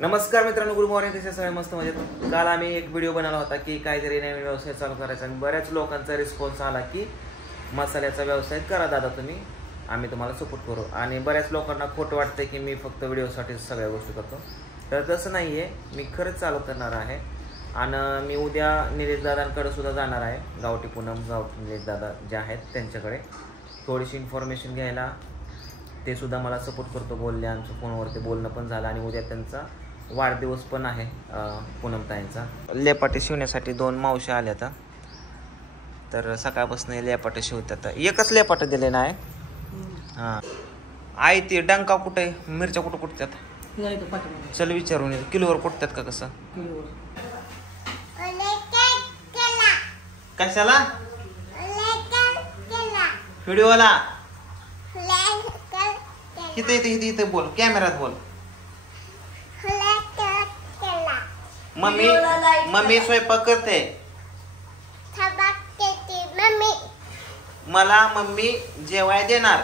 नमस्कार मित्रांनो, good morning. कसे सगळे मस्त म्हणजे काल आम्ही एक व्हिडिओ बनवला होता की काहीतरी नवीन व्यवसाय चालू करायचा आणि बऱ्याच लोकांचा रिस्पॉन्स आला की मसाल्याचा व्यवसाय करा दादा तुम्ही, आम्ही तुम्हाला सपोर्ट करू. आणि बऱ्याच लोकांना खोटं वाटतं की मी फक्त व्हिडिओसाठी सगळ्या गोष्टी करतो, तर तसं नाही आहे. मी खरंच चालू करणार आहे आणि मी उद्या निलेश दादांकडे सुद्धा जाणार आहे. गावठी पूनम गावठी निलेश दादा जे आहेत त्यांच्याकडे थोडीशी इन्फॉर्मेशन घ्यायला. ते सुद्धा मला सपोर्ट करतो, बोलले, आमचं फोनवरती बोलणं पण झालं. आणि उद्या त्यांचा वाढदिवस पण आहे पूनमताईंचा. लेपाटे शिवण्यासाठी 2 मावशी आल्या आता, तर सकाळपासून लेपाटे शिवतात. एकच लेपाटे दिले नाही. हां आई ते डंका कुठे, मिरच्या कुठं कुठतात, चल विचारून येतो. किलोवर कुठतात का कसं? कशाला व्हिडिओला इथे इथे इथे इथे बोल, कॅमेरात बोल. मम्मी मम्मी स्वयंपाक करते. मला मम्मी जेवाय देणार.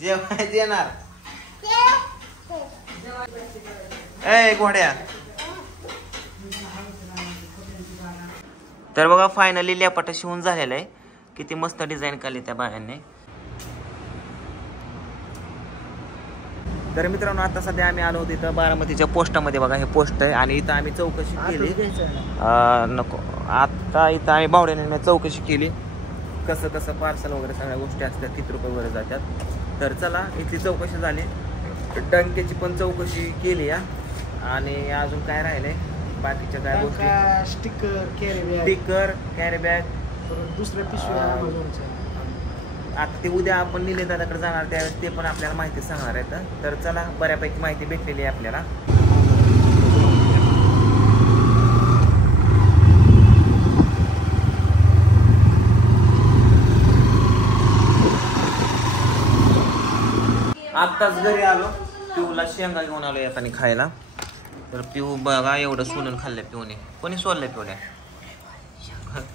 जेवाय देणार. ए घोड्या. तर बघा फायनली लेपाटा शिवून झालेला आहे. किती मस्त डिझाईन काढली त्या बायांनी. तर मित्रांनो, आता सध्या आम्ही आलो होतो इथं बारामतीच्या पोस्टामध्ये. बघा हे पोस्ट आहे आणि इथं आम्ही चौकशी केली. नको, आता इथं आम्ही बावड्याने चौकशी केली कसं कसं पार्सल वगैरे सगळ्या गोष्टी असतात, किती रुपये वगैरे जातात. तर चला, इथली चौकशी झाली. डंकेची पण चौकशी केली आणि अजून काय राहिले बाकीच्या काय गोष्टी, स्टिकर कॅरी बॅग, दुसऱ्या पिशव्या. आता ते उद्या आपण निलेश दादाकडे जाणार, त्यावेळेस ते पण आपल्याला माहिती सांगणार आहेत. तर चला, बऱ्यापैकी माहिती भेटलेली आहे आपल्याला. आत्ताच घरी आलो, पिऊला शेंगा घेऊन आलो येताना खायला. तर पिऊ बघा एवढं सोलून खाल्लं पिऊने. कोणी सोललंय पिऊने?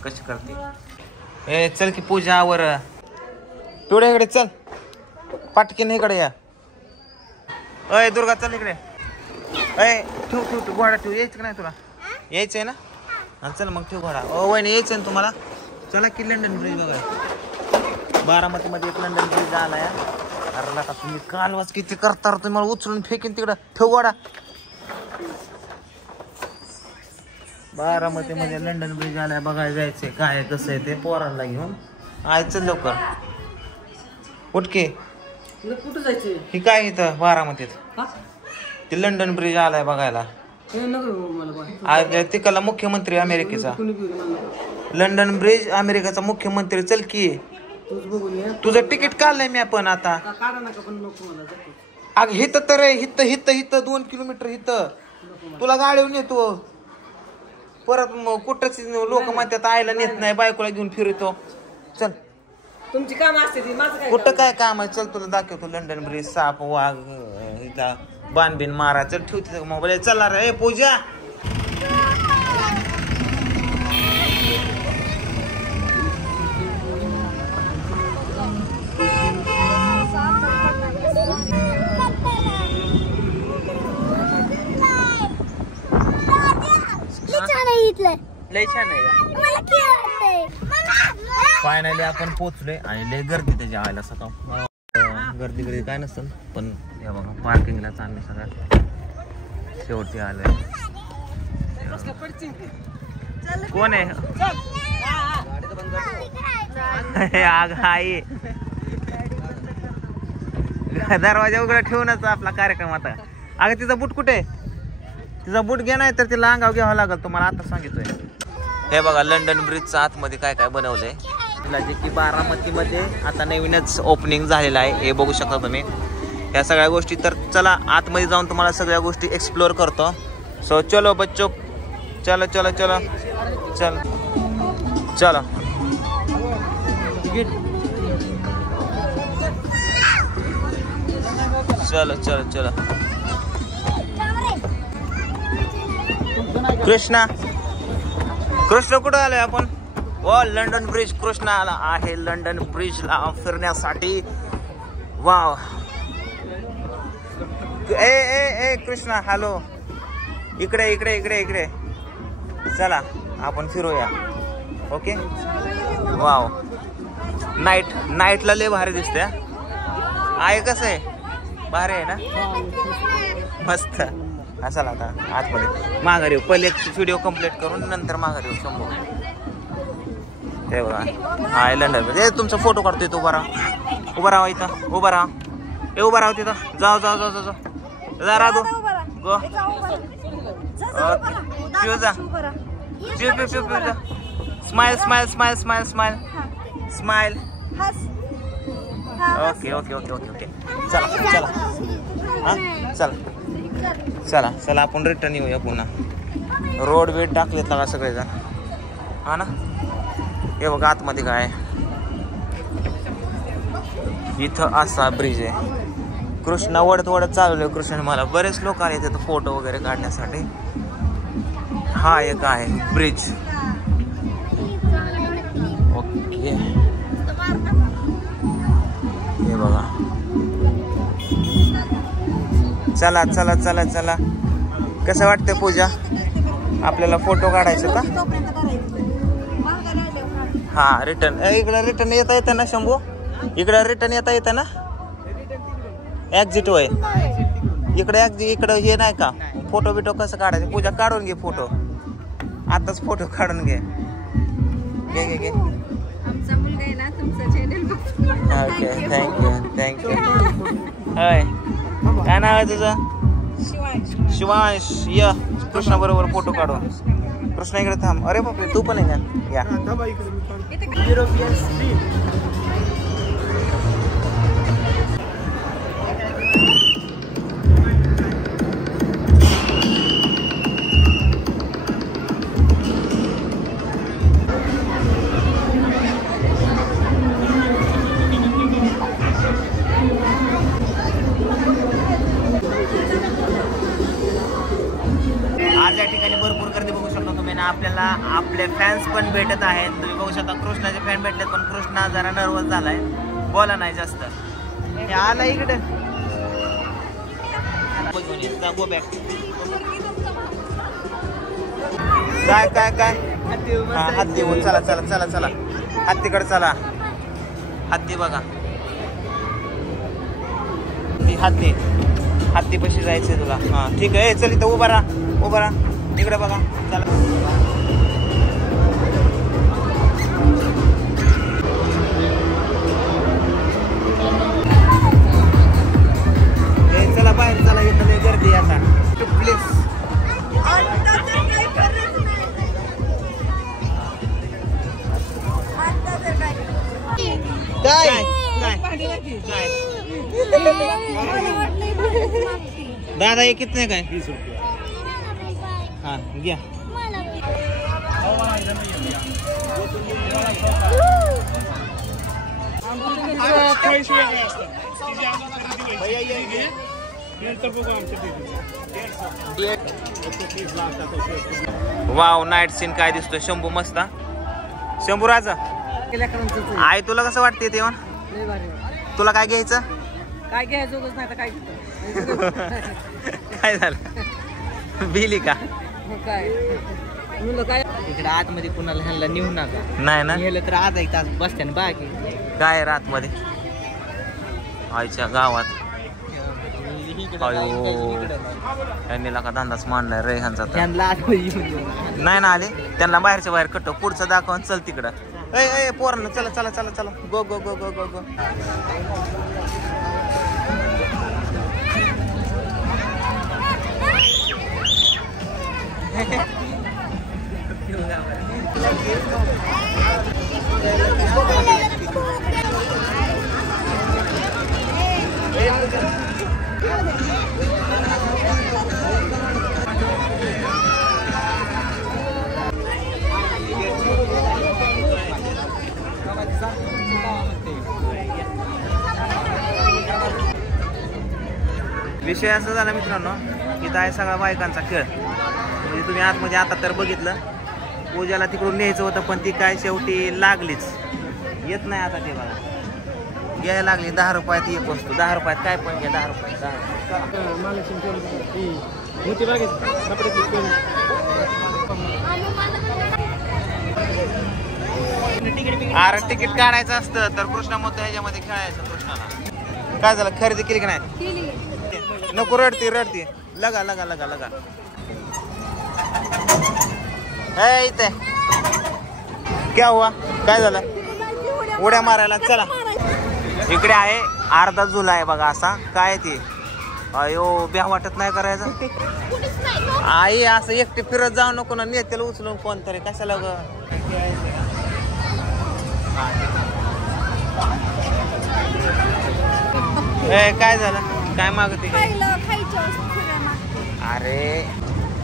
कशी करते? ए चल की पूजा आवर. पिवड्या इकडे चल, पाटकीन इकडे या. अय दुर्गा चल इकडे. अय ठेव ठेव ठेव घोडा ठेव. यायचं का नाही तुला? यायचंय ना? हा चल मग ठेव घोडा. ओ वहिनी यायचंय ना तुम्हाला? चला की लंडन ब्रिज बघा. बारामतीमध्ये एक लंडन ब्रिज आला या. अरे नका तुम्ही कालवाच किती करता, तुम्ही मला उचलून फेकीन तिकडं. ठेव घोडा. बारामतीमध्ये लंडन ब्रिज आलाय, बघायला जायचंय काय कसं आहे ते पोरांना घेऊन. आयचं लवकर उठके. कुठं जायचंय? ही काय इथं बारामतीत ते लंडन ब्रिज आलाय बघायला. तिकडला मुख्यमंत्री अमेरिकेचा. लंडन ब्रिज अमेरिकेचा मुख्यमंत्री. चल की, तुझं तिकीट काढलंय मी पण आता. अग हित तर हित हित हित 2 किलोमीटर हित तुला गाडीवर नेतो. परत कुठंच लोक म्हणतात आईला नेत नाही, बायकोला घेऊन फिरतो. चल, तुमची काम असते ती, माझं काय कुठं काय काम आहे? चल तुला दाखवतो लंडन ब्रिज. साप वाघ इथं बाणबिन मारा. चल ठेव तिथं मोबाईल. चला रे पूजा. लय छान आहे. फायनली आपण पोचलोय आणि लय गर्दी त्याच्या आयला. सकाळ गर्दी गर्दी काय नसेल, पण हे बघा पार्किंगला चालले सगळ्यात शेवटी आलोय. कोण आहे? आग आई दरवाजा उघडा ठेवूनच आपला कार्यक्रम. आता अगं तिचा बूट कुठे? तिचा बूट घ्या, नाही तर तिला अंगाव घ्यावं लागेल. तुम्हाला आता सांगितलंय. हे बघा लंडन ब्रिजच्या आतमध्ये काय काय बनवलंय. तिला जे की बारामतीमध्ये आता नवीनच ओपनिंग झालेलं आहे, हे बघू शकता तुम्ही ह्या सगळ्या गोष्टी. तर चला आतमध्ये जाऊन तुम्हाला सगळ्या गोष्टी एक्सप्लोर करतो. सो चलो बच्चो, चलो चलो चलो चल चलो. चलो चलो चलो. कृष्णा कृष्ण कुठं आलोय आपण? व लंडन ब्रिज. कृष्णा आला आहे लंडन ब्रिजला फिरण्यासाठी. वाव ए ए ए कृष्णा हॅलो, इकडे इकडे इकडे इकडे चला आपण फिरूया. ओके वाव, नाईटला लय भारी दिसते. आहे कसं आहे, भारी आहे ना, मस्त. चला आता आतमध्ये माघारी येऊ. पहिले व्हिडिओ कम्प्लीट करून नंतर माघारी येऊ. शंभू ते बघा, हा लंडन. ते तुमचा फोटो काढतोय. तो उभा राहा इथं, उभा राहा तिथं. जाऊ जाऊ जाऊ जाऊ जा राधू गो. पिऊ जा, पिऊ जा. Smile smile smile smile smile smile. Okay okay okay okay okay. चला चला हा चला चला चला आपण रिटर्न येऊया पुन्हा. रोड वेट टाकलेत का सगळेजण, हा ना. हे बघा आतमध्ये काय, इथं असा ब्रिज आहे. कृष्णा वडत वडत चालवले कृष्ण. मला बरेच लोक आले तिथं फोटो वगैरे काढण्यासाठी. हा एक आहे ब्रिज. ओके हे बघा. चला चला चला चला. कसं वाटतंय पूजा, आपल्याला फोटो काढायचं का? हा रिटर्न इकडं रिटर्न येता येतं ना शंभू, इकडं रिटर्न येता येतं ना. एक्झिट होय इकडे. इकडं हे नाही का फोटो बिटो कसं काढायचं? पूजा काढून घे फोटो, आताच फोटो काढून घे. घे घे घे. Okay thank you thank you. होय काय नाव आहे तुझं? शिवांश. या कृष्णा बरोबर फोटो काढू. कृष्णा इकडे थांब. अरे बापरे तू पण आहे का? या. आज या ठिकाणी भरपूर गर्दी बघू शकता तुम्ही ना. आपल्याला आपले फॅन्स पण भेटत आहेत. तुम्ही बघू शकता कृष्णाचे फॅन भेटलेत, पण कृष्णा जरा नर्वस झालाय, बोला नाही जास्त. हे आला इकडे. Go back. काय काय काय हत्ती. चला चला चला चला हत्तीकडे चला. हत्ती बघा, हत्ती हत्ती पशी जायचंय तुला. हा ठीक आहे चल इथं उभा राहा इकडे बघा. चला चला बाहेर चला. इथं गर्दी आता प्लीज. काय काय दादा हे कितने काय? 20 रुपये. हाँ घ्या. वाव नाईट सीन काय दिसतोय. शंभू मस्त. शंभू राजा आई तुला कसं वाटते तेव्हा? तुला काय घ्यायचं? काय घ्यायचं नाही तर काय काय झालं? बिली का काय काय इकडे आतमध्ये कुणाला ह्यांना नेऊ नका. नाही ना नेलं तर आज एक तास बसते ना बाकी. काय रात मध्ये आईच्या गावात. त्यांनी का धंदाच मांडलाय रे ह्यांचा. नाही ना आले त्यांना बाहेरच्या बाहेर कटव. पुढचं दाखवून चल तिकडं. ए पोरांनो चला चला चला चला. गो गो गो गो गो गो. विषय असा झाला मित्रांनो, इथं आहे सगळा बायकांचा खेळ. म्हणजे तुम्ही आतमध्ये आता तर बघितलं, पूजाला तिकडून न्यायचं होतं पण ती काय शेवटी लागलीच. येत नाही आता ते बघा. घ्यायला लागली 10 रुपयात एक वस्तू. 10 रुपयात काय पण घ्या. 10 रुपयात 10 अरे तिकीट काढायचं असतं तर कृष्णा मग ह्याच्यामध्ये खेळायचं. कृष्णाला काय झालं, खरेदी केली की नाही? नको, रडती लगा लगा लगा लगा. इथे क्या हुआ, काय झालं? उड्या मारायला चला. इकडे आहे अर्धा झुला आहे बघा असा. काय ते अयो ब्या वाटत नाही करायचं. आई असं एकटे फिरत जाऊ नको ना, नेत्याला उचलून कोणतरी कशाला ग. काय झालं, काय मागते? अरे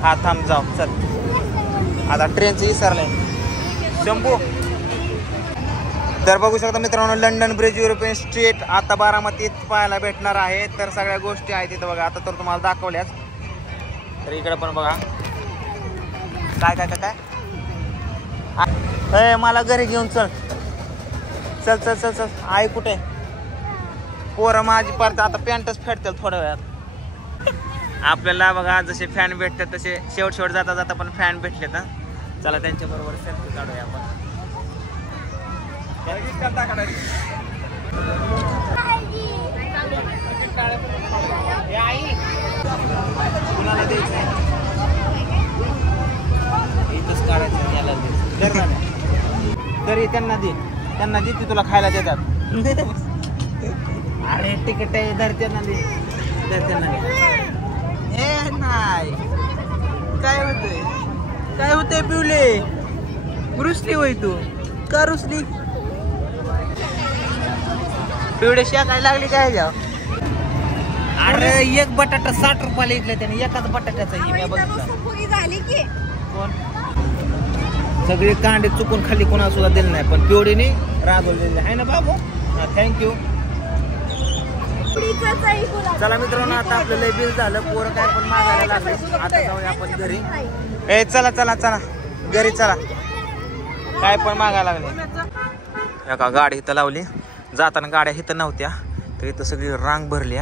हा थांब जाऊ चल. आता ट्रेनचं विसरलंय शंभू. तर बघू शकता मित्रांनो, लंडन ब्रिज युरोपियन स्ट्रीट आता बारामतीत पाहायला भेटणार आहे. तर सगळ्या गोष्टी आहेत तिथं बघा. आता तर तुम्हाला दाखवल्याच. तर इकडे पण बघा काय काय काय काय. मला घरी घेऊन चल चल चल चल चल. आई कुठे? पोरं माझी परत आता पॅन्टच फेडतील थोड्या वेळात. आपल्याला बघा जसे फॅन भेटतात तसे शेवट जाता जाता पण फॅन भेटले तर चला त्यांच्या बरोबर सेल्फी काढूया आपण. कुणाला द्यायचं इथंच काढायचं. याला तरी त्यांना दे ती तुला खायला देतात. अरे तिकीट आहे धर त्यांना दे. ए नाही काय होतंय पिवले? रुसली होय तू? का रुसली? पिवळे काय लागली काय जाव? अरे एक बटाटा 60 रुपयाला इकला त्याने. एकाच बटाट्याचा कोण सगळे कांडे चुकून खाली कोणा सुद्धा दिले नाही, पण पिवडीने रागवलेले आहे ना बाबू. थँक्यू. चला मित्रांनो, आता आपलं लय बिल झालं. पोरं काय पण मागायला लागले. आता जाऊया आपण घरी. चला चला चला घरी चला. काय पण मागायला लागले. एका गाडी इथं लावली. जाताना गाड्या इथं नव्हत्या तर इथं सगळी रांग भरली.